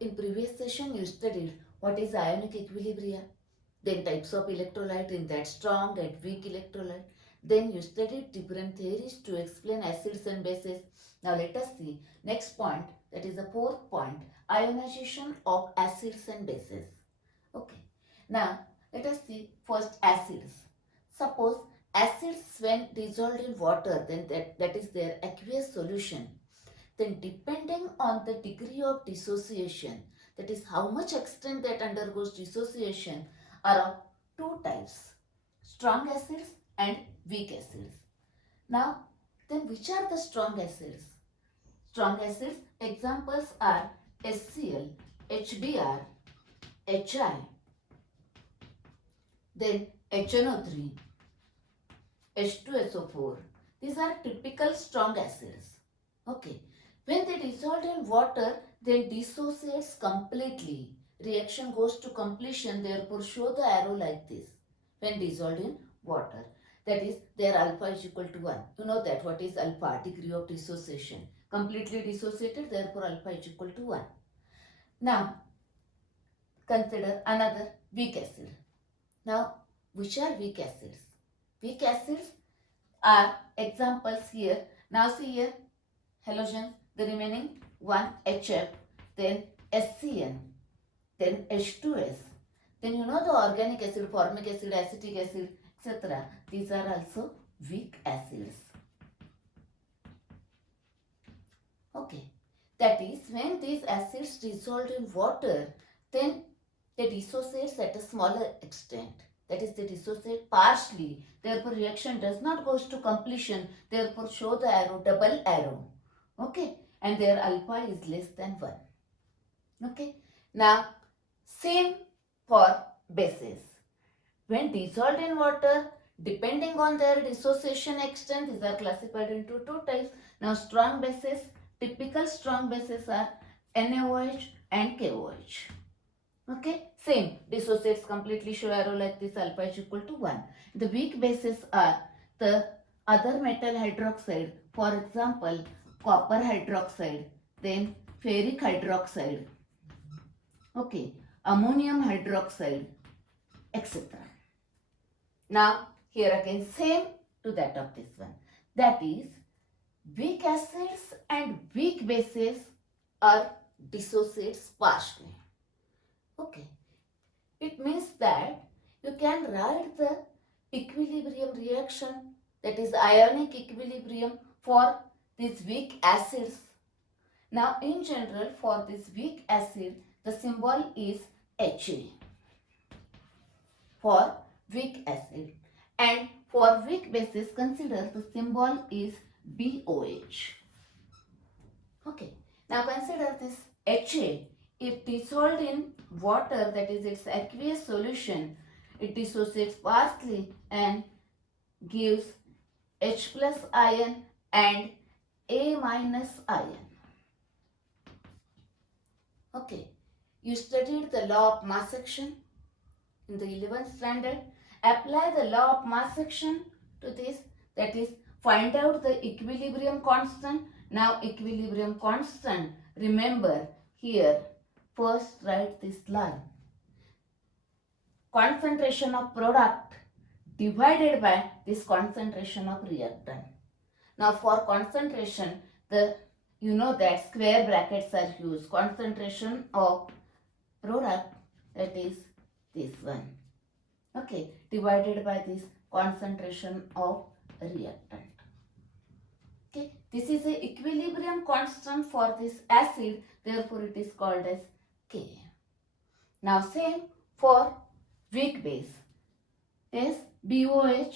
In previous session, you studied what is ionic equilibria, then types of electrolyte in that strong and weak electrolyte. Then you studied different theories to explain acids and bases. Now let us see next point, that is the fourth point, ionization of acids and bases. Okay. Now let us see first acids. Suppose acids when dissolved in water, then that is their aqueous solution, then depending on the degree of dissociation, that is how much extent that undergoes dissociation, are of two types, strong acids and weak acids. Now then which are the strong acids? Strong acids examples are HCl, HBr, HI, then HNO3, H2SO4. These are typical strong acids. Okay. When they dissolve in water, then dissociates completely. Reaction goes to completion, therefore show the arrow like this. When dissolved in water, that is their alpha is equal to 1. You know that what is alpha, degree of dissociation. Completely dissociated, therefore alpha is equal to 1. Now, consider another weak acid. Now, which are weak acids? Weak acids are examples here. Now see here, halogens, the remaining one HF, then SCN, then H2S, then you know the organic acid, formic acid, acetic acid, etc. These are also weak acids. Okay, that is when these acids dissolved in water, then they dissociate at a smaller extent. That is, they dissociate partially. Therefore, reaction does not go to completion. Therefore, show the arrow, double arrow. Okay, and their alpha is less than 1. Okay, now same for bases. When dissolved in water, depending on their dissociation extent, these are classified into two types. Now strong bases, typical strong bases are NaOH and KOH. Okay, same, dissociates completely, show arrow like this, alpha is equal to 1. The weak bases are the other metal hydroxide, for example, copper hydroxide, then ferric hydroxide, okay, ammonium hydroxide, etc. Now, here again same to that of this one. That is, weak acids and weak bases are dissociates partially. Okay, it means that you can write the equilibrium reaction, that is ionic equilibrium for these weak acids. Now in general for this weak acid, the symbol is Ha for weak acid, and for weak bases consider the symbol is BOH. Okay, now consider this Ha. If dissolved in water, that is its aqueous solution, it dissociates partially and gives H plus ion and A minus ion. Okay, you studied the law of mass action in the 11th standard. Apply the law of mass action to this, that is, find out the equilibrium constant. Now equilibrium constant, remember here, first write this line. Concentration of product divided by this concentration of reactant. Now for concentration, you know that square brackets are used. Concentration of product, that is this one. Okay, divided by this concentration of reactant. Okay, this is the equilibrium constant for this acid, therefore it is called as K. Now same for weak base is BOH.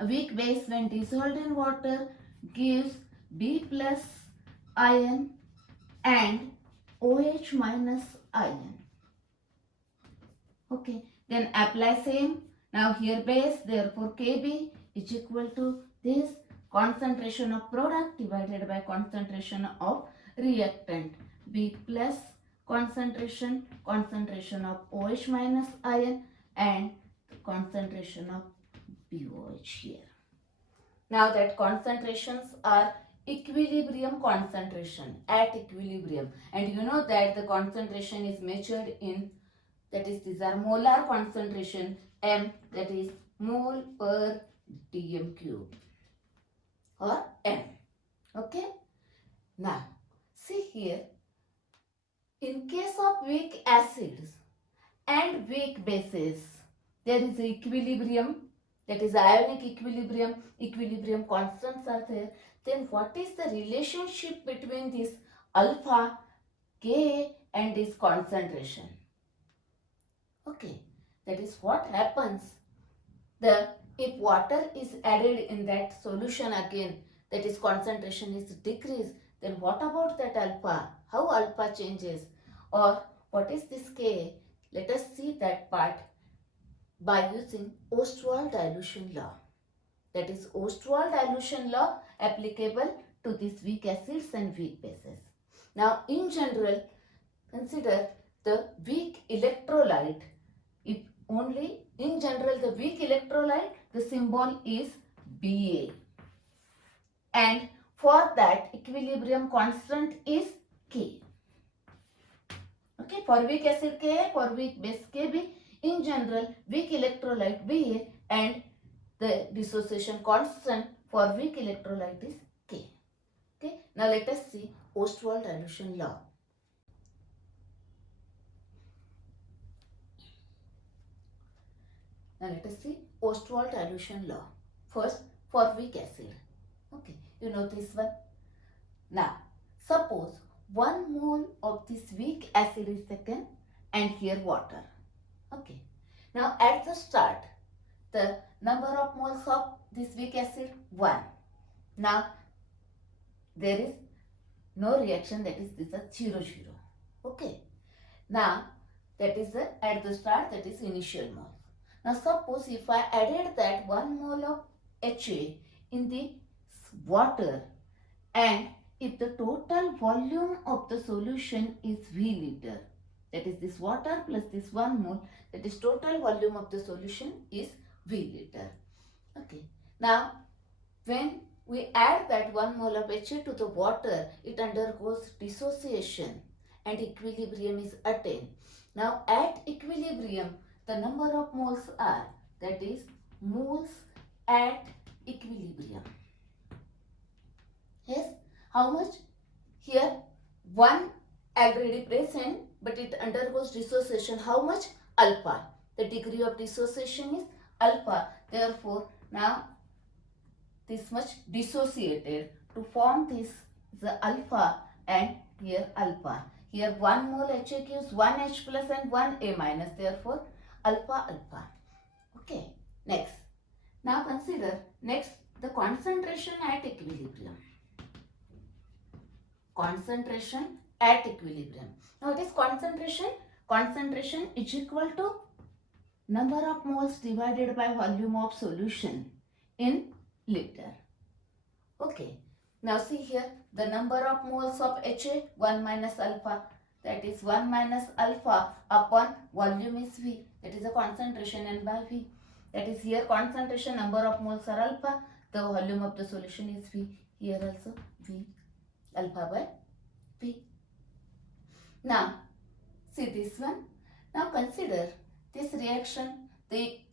A weak base when dissolved in water gives B plus ion and OH minus ion. Okay, then apply same. Now here base, therefore Kb is equal to this concentration of product divided by concentration of reactant. B plus concentration of OH minus ion and concentration of BOH here. Now that concentrations are equilibrium concentration, at equilibrium. And you know that the concentration is measured in, that is, these are molar concentration, m, that is mole per dm cube or m. Okay. Now see here, in case of weak acids and weak bases, there is equilibrium, that is ionic equilibrium, equilibrium constants are there. Then what is the relationship between this alpha, Ka and this concentration? Okay, that is what happens. If water is added in that solution again, that is concentration is decreased, then what about that alpha? How alpha changes? Or what is this Ka? Let us see that part by using Ostwald dilution law. That is Ostwald dilution law applicable to these weak acids and weak bases. Now in general, consider the weak electrolyte. If only in general the weak electrolyte, the symbol is Ba. And for that equilibrium constant is K. Okay, for weak acid Ka, for weak base Kb. In general, weak electrolyte Ba and the dissociation constant for weak electrolyte is K. Okay, now let us see Ostwald dilution law. Now let us see Ostwald dilution law. First, for weak acid. Okay, you know this one. Now, suppose 1 mole of this weak acid is taken and here water. Okay, now at the start, the number of moles of this weak acid 1. Now there is no reaction, that is this is 0, 0. Okay, now that is at the start, that is initial mole. Now suppose if I added that 1 mole of HA in the water, and if the total volume of the solution is V liter, that is this water plus this 1 mole, that is total volume of the solution is V liter. Okay, now when we add that 1 mole of HA to the water, it undergoes dissociation and equilibrium is attained. Now at equilibrium, the number of moles are, that is moles at equilibrium. Yes, how much? Here 1 already present, but it undergoes dissociation. How much? Alpha. The degree of dissociation is alpha. Therefore, now this much dissociated to form this the alpha, and here alpha. Here 1 mole HA gives 1 H plus and 1 A minus. Therefore, alpha alpha. Okay. Next. Now consider next the concentration at equilibrium. Concentration at equilibrium. Now what is concentration? Concentration is equal to number of moles divided by volume of solution in liter. Okay. Now see here the number of moles of HA 1 minus alpha, that is 1 minus alpha upon volume is V, that is the concentration, and by V, that is here concentration, number of moles are alpha, the volume of the solution is V, here also V, alpha by V. Now see this one. Now consider this reaction, they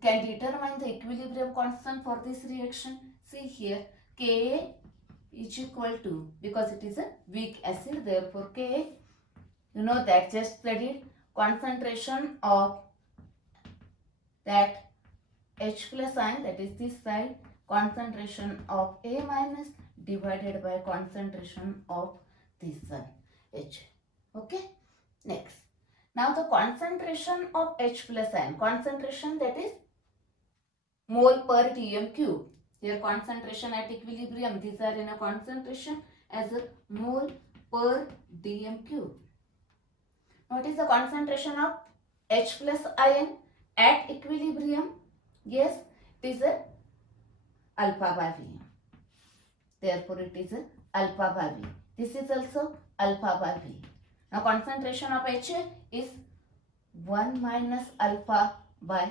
can determine the equilibrium constant for this reaction. See here Ka is equal to, because it is a weak acid, therefore Ka, you know that just studied, concentration of that H plus ion, that is this side, concentration of A minus divided by concentration of this one H. Okay. Next. Now the concentration of H plus ion, concentration, that is mole per dm cube. Here concentration at equilibrium, these are in a concentration as a mole per dm cube. What is the concentration of H plus ion at equilibrium? Yes, it is a alpha by V. Therefore it is a alpha by V. This is also alpha by V. Now concentration of HA is 1 minus alpha by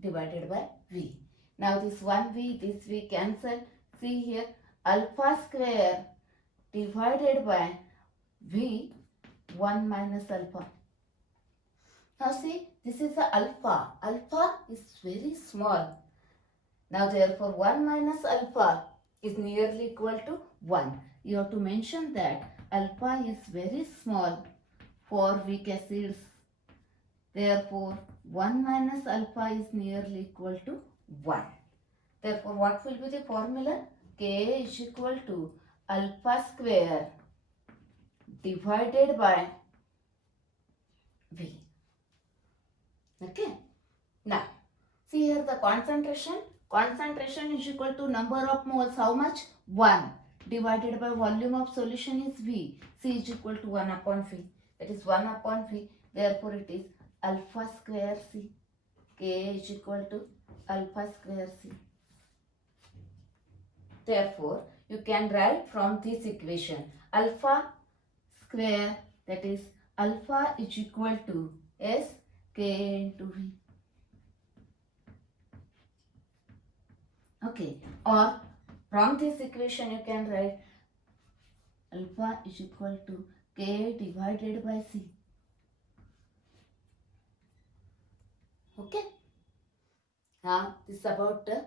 divided by V. Now this 1 V, this V cancel. See here alpha square divided by V 1 minus alpha. Now see, this is the alpha. Alpha is very small. Now therefore 1 minus alpha is nearly equal to 1. You have to mention that alpha is very small for weak acids. Therefore 1 minus alpha is nearly equal to 1. Therefore what will be the formula? Ka is equal to alpha square divided by V. Okay. Now see here the concentration. Concentration is equal to number of moles. How much? 1 divided by volume of solution is V. C is equal to 1 upon V. That is 1 upon V. Therefore it is alpha square C. K is equal to alpha square C. Therefore you can write from this equation alpha square, that is alpha is equal to S K into V. Okay, or from this equation you can write alpha is equal to K divided by C. Okay. Now this is about the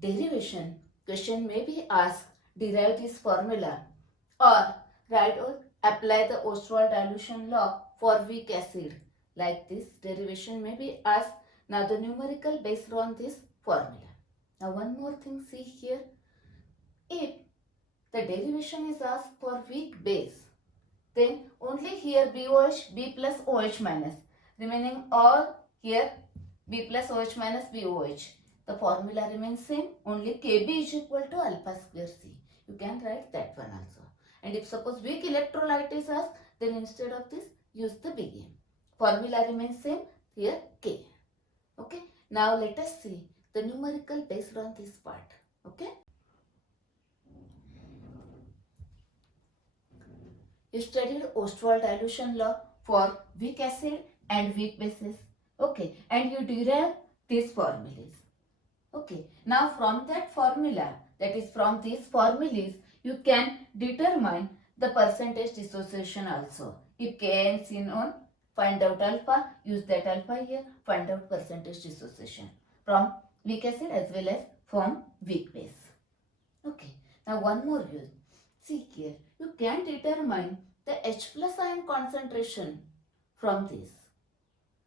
derivation. Question may be asked, derive this formula or write or apply the Ostwald dilution law for weak acid. Like this derivation may be asked. Now the numerical based on this formula. Now one more thing, see here. If the derivation is asked for weak base, then only here BOH, B plus OH minus. Remaining all here B plus OH minus BOH. The formula remains same. Only Kb is equal to alpha square C. You can write that one also. And if suppose weak electrolyte is asked, then instead of this, use the Bn. Formula remains same. Here K. Okay. Now let us see the numerical based on this part. Okay. You studied Ostwald dilution law for weak acid and weak bases. Okay. And you derive these formulas. Okay. Now from that formula, that is from these formulas, you can determine the percentage dissociation also. If K and C known, find out alpha, use that alpha here, find out percentage dissociation from weak acid as well as from weak base. Okay. Now one more use. See here, you can determine the H plus ion concentration from this.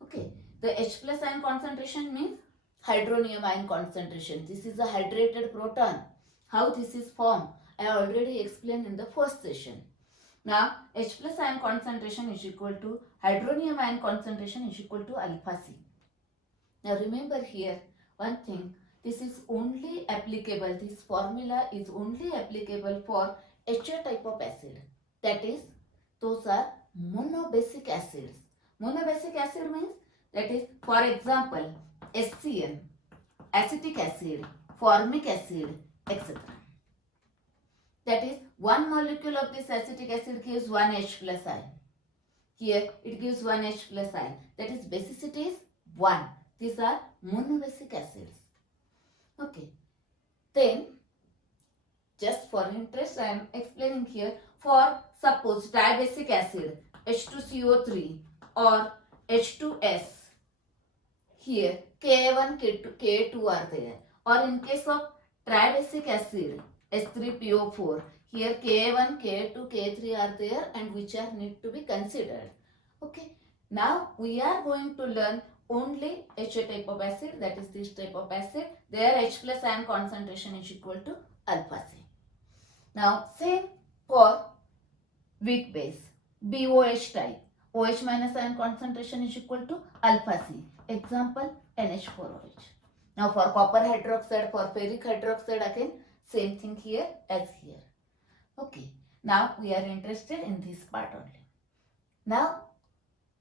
Okay. The H plus ion concentration means hydronium ion concentration. This is a hydrated proton. How this is formed, I already explained in the first session. Now H plus ion concentration is equal to hydronium ion concentration is equal to alpha C. Now remember here one thing, this is only applicable, this formula is only applicable for HA type of acid. That is, those are monobasic acids. Monobasic acid means, that is, for example, HCl, acetic acid, formic acid, etc. That is, one molecule of this acetic acid gives 1 H plus ion. Here it gives 1 H plus ion. That is, basicity is 1. These are monobasic acids. Okay. Then, just for interest, I am explaining here. For suppose dibasic acid H2CO3 or H2S, here Ka1, K2, K2 are there. Or in case of tribasic acid H3PO4, here Ka1, K2, K3 are there and which are need to be considered. Okay. Now we are going to learn only HA type of acid, that is this type of acid. Their H plus ion concentration is equal to alpha C. Now same for weak base, BOH type. OH minus ion concentration is equal to alpha C. Example, NH4OH. Now for copper hydroxide, for ferric hydroxide, again same thing here as here. Okay. Now we are interested in this part only. Now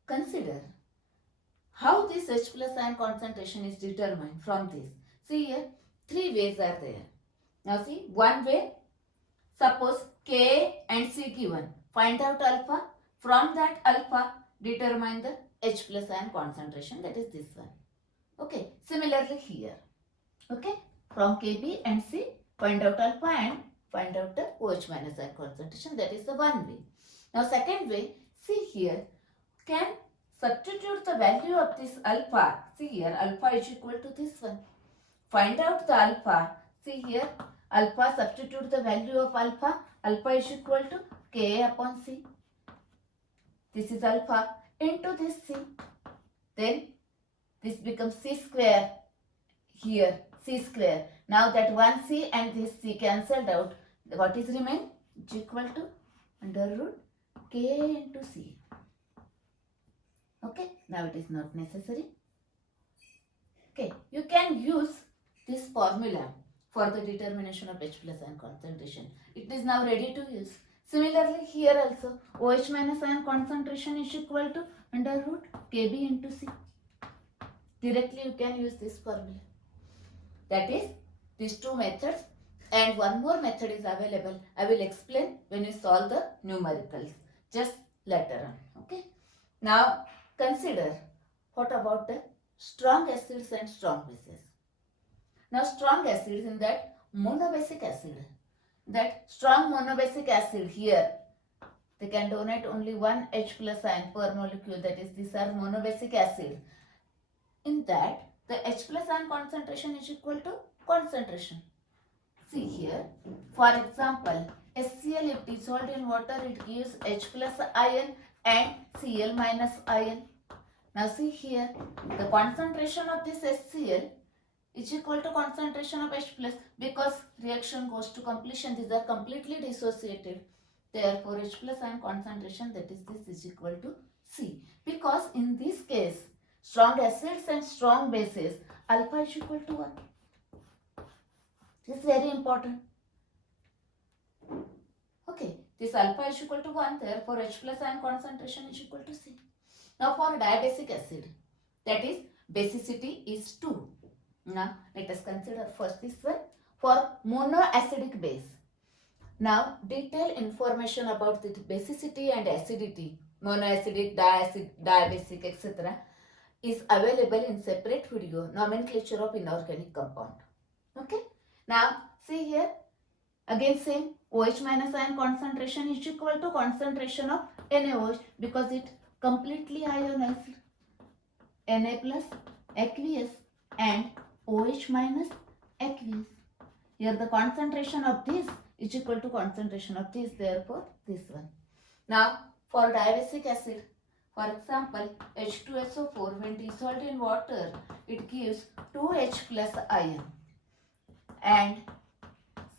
consider how this H plus ion concentration is determined from this. See here, 3 ways are there. Now see, one way, suppose K and C given. Find out alpha. From that alpha, determine the H plus ion concentration, that is this one. Okay. Similarly here. Okay. From KB and C, find out alpha and find out the OH minus ion concentration. That is the one way. Now second way, see here, can substitute the value of this alpha. See here, alpha is equal to this one. Find out the alpha. See here, alpha, substitute the value of alpha. Alpha is equal to Ka upon C. This is alpha into this C. Then this becomes C square. Here, C square. Now that one C and this C cancelled out. What is remain? Is equal to under root K into C. Okay, now it is not necessary. Okay, you can use this formula for the determination of H plus ion concentration. It is now ready to use. Similarly, here also OH minus ion concentration is equal to under root Kb into C. Directly you can use this formula. That is these two methods, and one more method is available. I will explain when we solve the numericals just later on. Okay. Now consider what about the strong acids and strong bases. Now strong acids, in that monobasic acid, that strong monobasic acid here, they can donate only one H plus ion per molecule, that is these are monobasic acid. In that the H plus ion concentration is equal to concentration. See here, for example, HCl if dissolved in water, it gives H plus ion and Cl minus ion. Now see here, the concentration of this HCl is equal to concentration of H plus, because reaction goes to completion. These are completely dissociated. Therefore, H plus ion concentration, that is this, is equal to C. Because in this case, strong acids and strong bases, alpha is equal to 1. This is very important. Okay, this alpha is equal to 1, therefore H plus ion concentration is equal to C. Now for diabasic acid, that is basicity is 2. Now let us consider first this one for monoacidic base. Now detailed information about the basicity and acidity, monoacidic, diabasic, etc. is available in separate video, nomenclature of inorganic compound. Okay. Now see here, again same, OH minus ion concentration is equal to concentration of NaOH, because it completely ionized. Na plus aqueous and OH minus aqueous. Here the concentration of this is equal to concentration of this, therefore this one. Now for diabasic acid, for example, H2SO4 when dissolved in water, it gives 2H plus ion and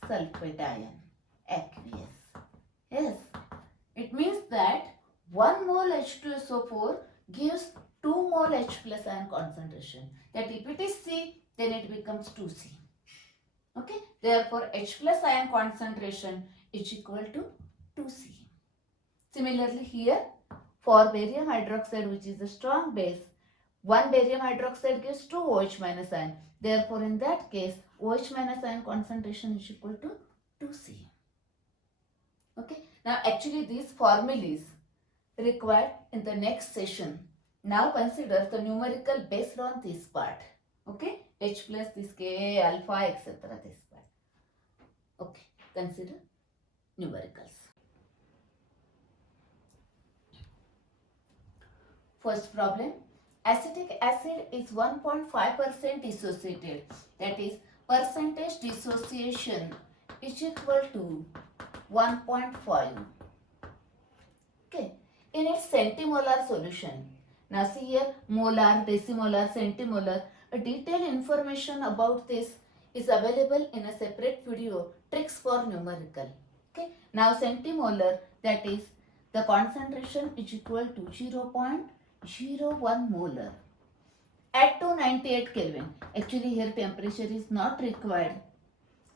sulfate ion, aqueous. Yes, it means that 1 mole H2SO4 gives 2 mole H plus ion concentration. That if it is C, then it becomes 2C. Okay, therefore H plus ion concentration is equal to 2C. Similarly here, for barium hydroxide, which is a strong base, 1 barium hydroxide gives 2 OH minus ion. Therefore, in that case, OH minus ion concentration is equal to 2C. Okay. Now, actually, these formulas required in the next session. Now, consider the numerical based on this part. Okay. H plus this Ka, alpha, etc. This part. Okay. Consider numericals. First problem, acetic acid is 1.5% dissociated, that is percentage dissociation is equal to 1.5. Okay, in its centimolar solution. Now see here, molar, decimolar, centimolar, a detailed information about this is available in a separate video, tricks for numerical. Okay, now centimolar, that is the concentration is equal to 0.01 molar at 298 Kelvin. Actually here temperature is not required.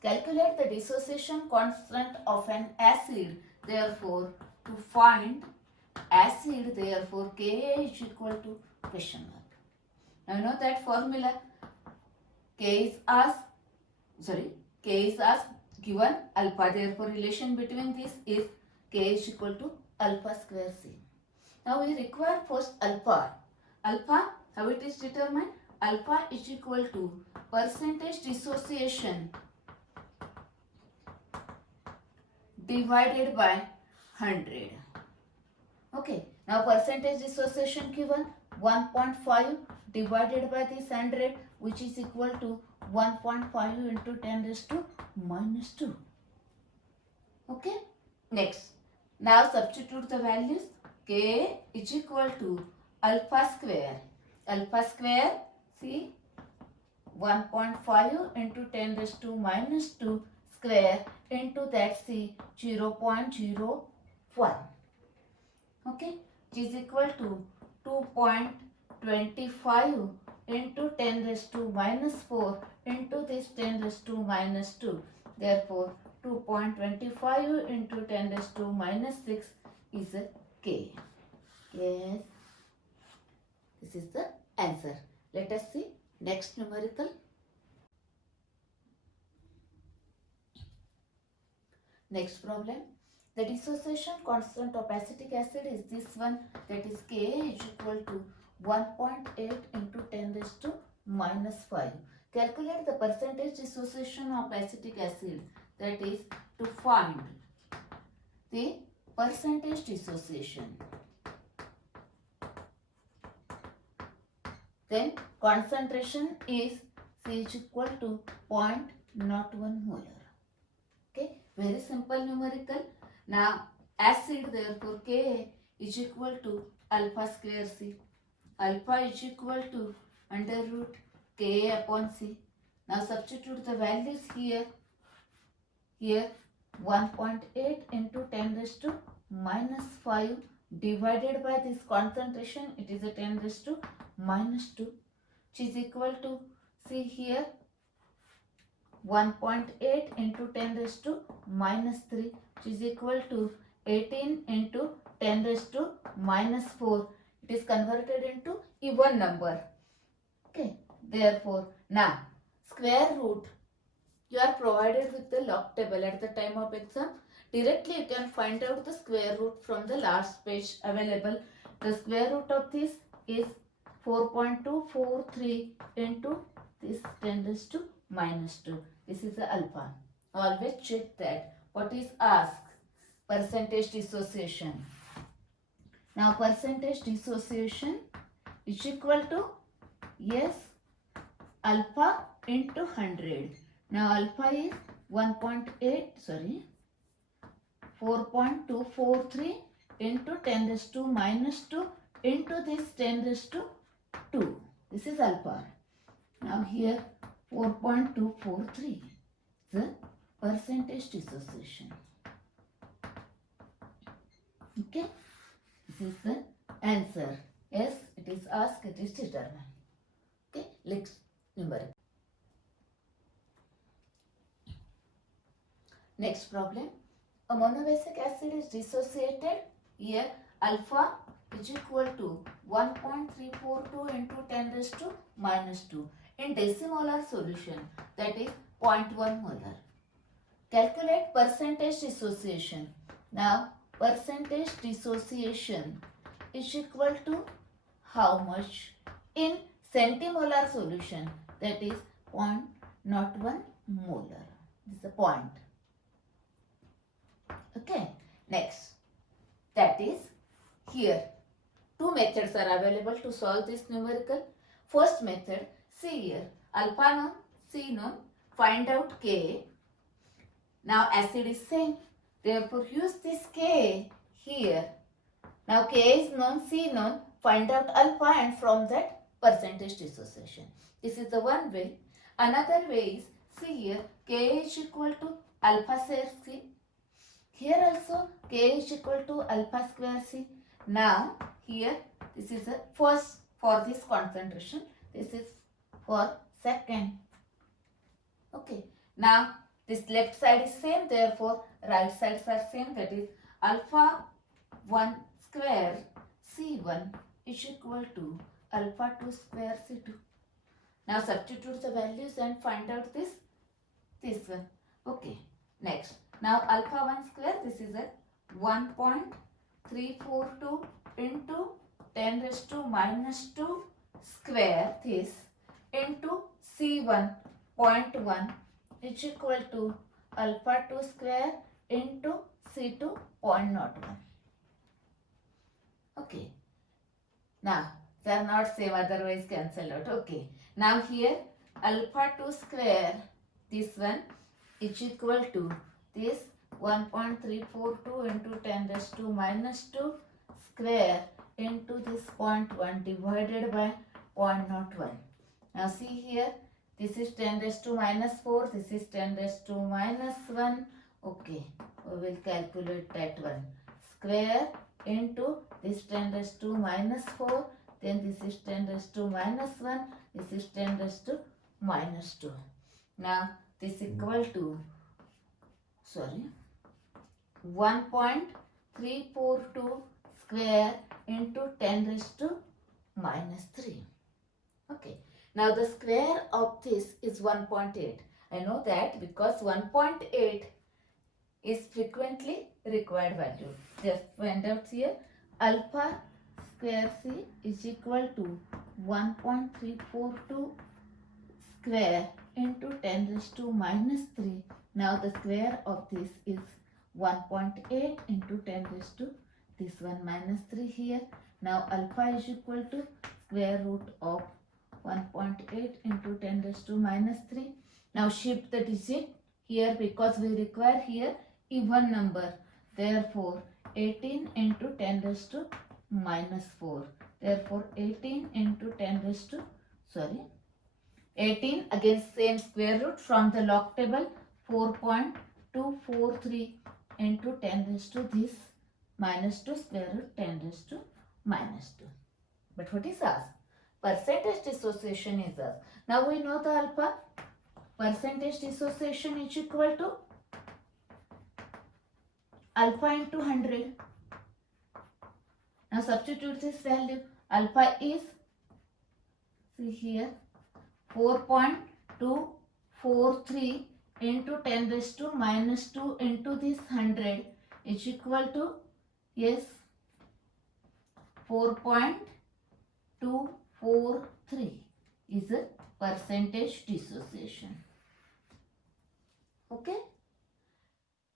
Calculate the dissociation constant of an acid. Therefore, to find acid, therefore Ka is equal to question mark. Now you know that formula. K is as given alpha. Therefore, relation between this is K is equal to alpha square C. Now we require first alpha. Alpha, how it is determined? Alpha is equal to percentage dissociation divided by 100. Okay, now percentage dissociation given 1.5 divided by this 100, which is equal to 1.5 into 10 raised to minus 2. Okay, next, now substitute the values. K is equal to alpha square. Alpha square, see, 1.5 into 10 raised to minus 2 square into that, see, 0.01. Okay, which is equal to 2.25 into 10 raised to minus 4 into this 10 raised to minus 2. Therefore, 2.25 into 10 raised to minus 6 is a K. Yes, this is the answer. Let us see next numerical. Next problem. The dissociation constant of acetic acid is this one, that is Ka is equal to 1.8 into 10 raised to minus 5. Calculate the percentage dissociation of acetic acid, that is to find the percentage dissociation. Then concentration is C is equal to 0.01 molar. Okay, very simple numerical. Now acid, therefore Ka is equal to alpha square C. Alpha is equal to under root Ka upon C. Now substitute the values here. Here 1.8 into 10 raised to minus 5 divided by this concentration, it is a 10 raised to minus 2, which is equal to, see here, 1.8 into 10 raised to minus 3, which is equal to 18 into 10 raised to minus 4. It is converted into even number. Okay, therefore now square root, you are provided with the log table at the time of exam. Directly you can find out the square root from the last page available. The square root of this is 4.243 into this 10 raised to minus 2. This is the alpha. Always check that. What is asked? Percentage dissociation. Now percentage dissociation is equal to, yes, alpha into 100. Now alpha is 4.243 into 10 raised to minus 2 into this 10 raised to 2. This is alpha. Now here 4.243, the percentage dissociation. Okay, this is the answer. Yes, it is asked, it is determined. Okay, next number. Next problem. A monobasic acid is dissociated. Here alpha is equal to 1.342 into 10 raised to minus 2 in decimolar solution, that is 0.1 molar. Calculate percentage dissociation. Now percentage dissociation is equal to how much in centimolar solution, that is 0.01 molar. This is the point. Okay, next, that is here two methods are available to solve this numerical. First method, see here, alpha known, C known, find out K. Now acid is same, therefore use this K here. Now K is known, C known, find out alpha and from that percentage dissociation. This is the one way. Another way is, see here, K is equal to alpha square C. Here also K is equal to alpha square C. Now here this is a first for this concentration, this is for second. Okay, now this left side is same, therefore right sides are same, that is alpha 1 square C1 is equal to alpha 2 square C2. Now substitute the values and find out this one. Okay, next. Now alpha 1 square, this is a 1.342 into 10 raised to minus 2 square, this into C1 0.1 is equal to alpha 2 square into C to 0.01. Okay. Now, they are not same, otherwise cancelled out. Okay. Now here, alpha 2 square, this one, is equal to this 1.342 into 10 raised to minus 2 square into this 0.1 divided by 0.01. Now see here, this is 10 raised to minus 4, this is 10 raised to minus 1. Okay, we will calculate that one. Square into this 10 raised to minus 4, then this is 10 raised to minus 1, this is 10 raised to minus 2. Now this equal to, 1.342 square into 10 raised to minus 3. Okay. Now the square of this is 1.8. I know that because 1.8 is frequently required value. Just find out here, alpha square C is equal to 1.342 square into 10 raised to minus 3. Now the square of this is 1.8 into 10 raised to this one minus 3 here. Now alpha is equal to square root of 1.8 into 10 raised to minus 3. Now shift the digit here because we require here even number. Therefore 18 into 10 raised to minus 4. Therefore 18 into 10 raised to 18 against same square root from the log table, 4.243 into 10 raised to this minus 2 square root 10 raised to minus 2. But what is asked? Percentage dissociation is asked. Now we know the alpha. Percentage dissociation is equal to alpha into 100. Now substitute this value. Alpha is, see here, 4.243 into 10 raised to minus 2 into this 100 is equal to, yes, 4.243 is a percentage dissociation. Okay?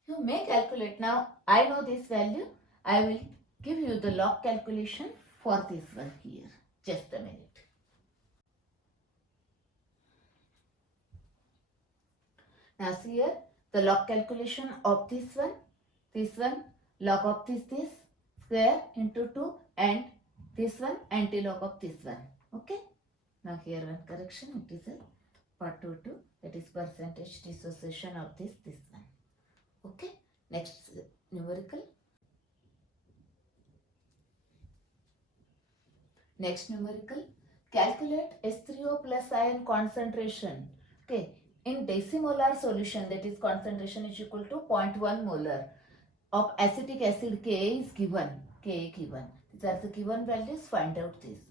You may calculate. Now I know this value. I will give you the log calculation for this one here. Just a minute. Now see here, the log calculation of this one, log of this square into 2 and this one anti-log of this one. Okay. Now here one correction, it is a part 2, that is percentage dissociation of this one. Okay. Next numerical. Next numerical, calculate H3O plus ion concentration. Okay. In decimolar solution, that is concentration is equal to 0.1 molar of acetic acid Ka is given. Ka given. These are the given values. Find out this.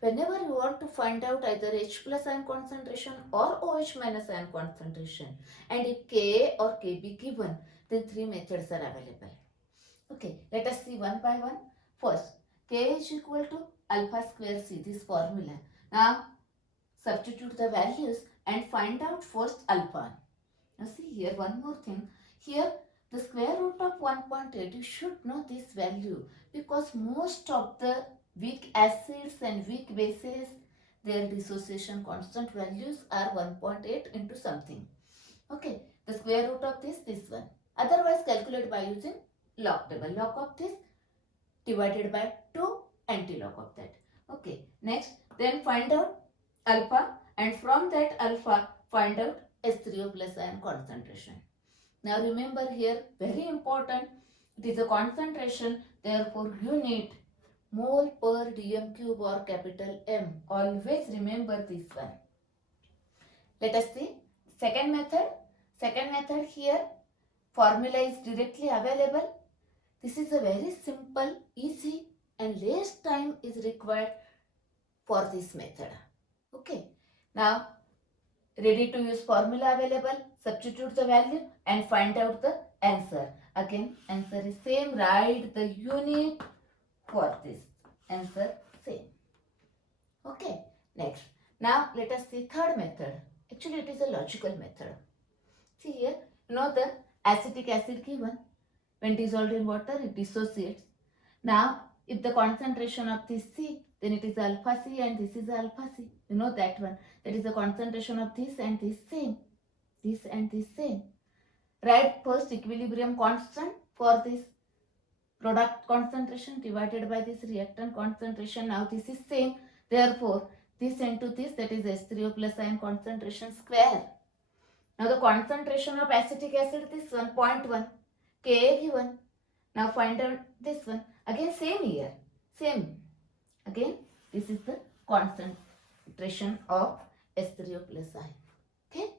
Whenever you want to find out either H plus ion concentration or OH minus ion concentration, and if Ka or Kb given, then 3 methods are available. Okay, let us see one by one. First, Ka is equal to alpha square C, this formula. Now, substitute the values and find out first alpha. Now see here one more thing. Here the square root of 1.8, you should know this value because most of the weak acids and weak bases, their dissociation constant values are 1.8 into something. Okay, the square root of this one. Otherwise calculate by using log table. Log of this divided by 2, anti-log of that. Okay, next then find out alpha, and from that alpha find out H3O plus ion concentration. Now remember here, very important, it is a concentration, therefore you need mole per dm cube or capital M. Always remember this one. Let us see second method. Second method here, formula is directly available. This is a very simple, easy and less time is required for this method. Okay. Now, ready to use formula available, substitute the value and find out the answer. Again, answer is same, write the unit for this. Answer same. Okay, next. Now, let us see third method. Actually, it is a logical method. See here, you know the acetic acid given. When dissolved in water, it dissociates. Now, if the concentration of this C, then it is alpha C and this is alpha C. You know that one. That is the concentration of this and this same. This and this same. Write first equilibrium constant for this product concentration divided by this reactant concentration. Now this is same. Therefore, this into this, that is H3O plus ion concentration square. Now the concentration of acetic acid, this one, 0.1. Ka given. Now find out this one. Again same here. Same. Again, this is the concentration of H3O plus ion. Okay.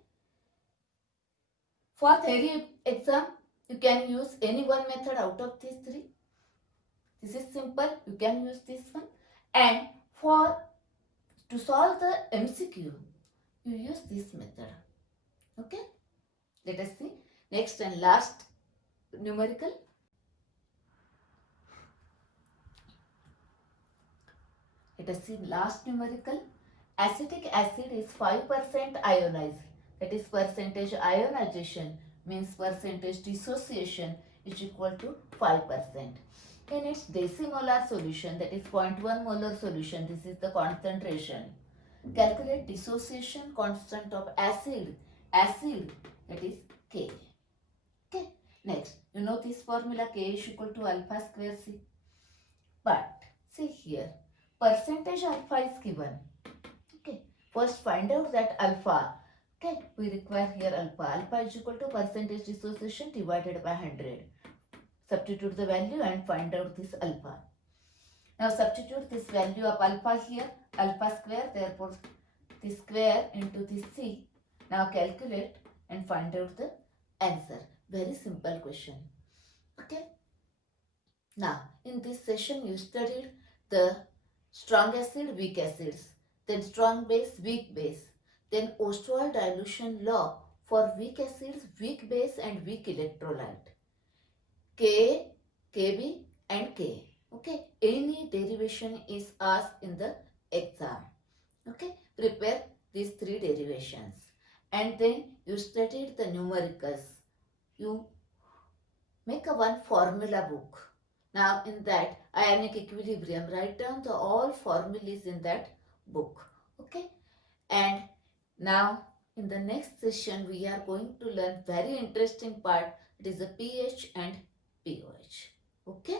For theory exam, you can use any one method out of these three. This is simple. You can use this one. And to solve the MCQ, you use this method. Okay. Let us see next and last numerical. Let us see last numerical. Acetic acid is 5% ionized. That is percentage ionization means percentage dissociation is equal to 5%. In its decimolar solution, that is 0.1 molar solution, this is the concentration. Calculate dissociation constant of acid, that is K. Okay. Next, you know this formula K is equal to alpha square C. But see here, percentage alpha is given. Okay. First find out that alpha. Okay. We require here alpha. Alpha is equal to percentage dissociation divided by 100. Substitute the value and find out this alpha. Now substitute this value of alpha here, alpha square, therefore this square into this C. Now calculate and find out the answer. Very simple question. Okay. Now in this session you studied the strong acid, weak acids, then strong base, weak base, then Ostwald dilution law for weak acids, weak base and weak electrolyte. K, Kb and K. Okay. Any derivation is asked in the exam. Okay. Prepare these three derivations. And then you studied the numericals. You make a one formula book. Now in that ionic equilibrium, write down the all formulas in that book. Okay. And now in the next session we are going to learn very interesting part. It is the pH and pOH. Okay.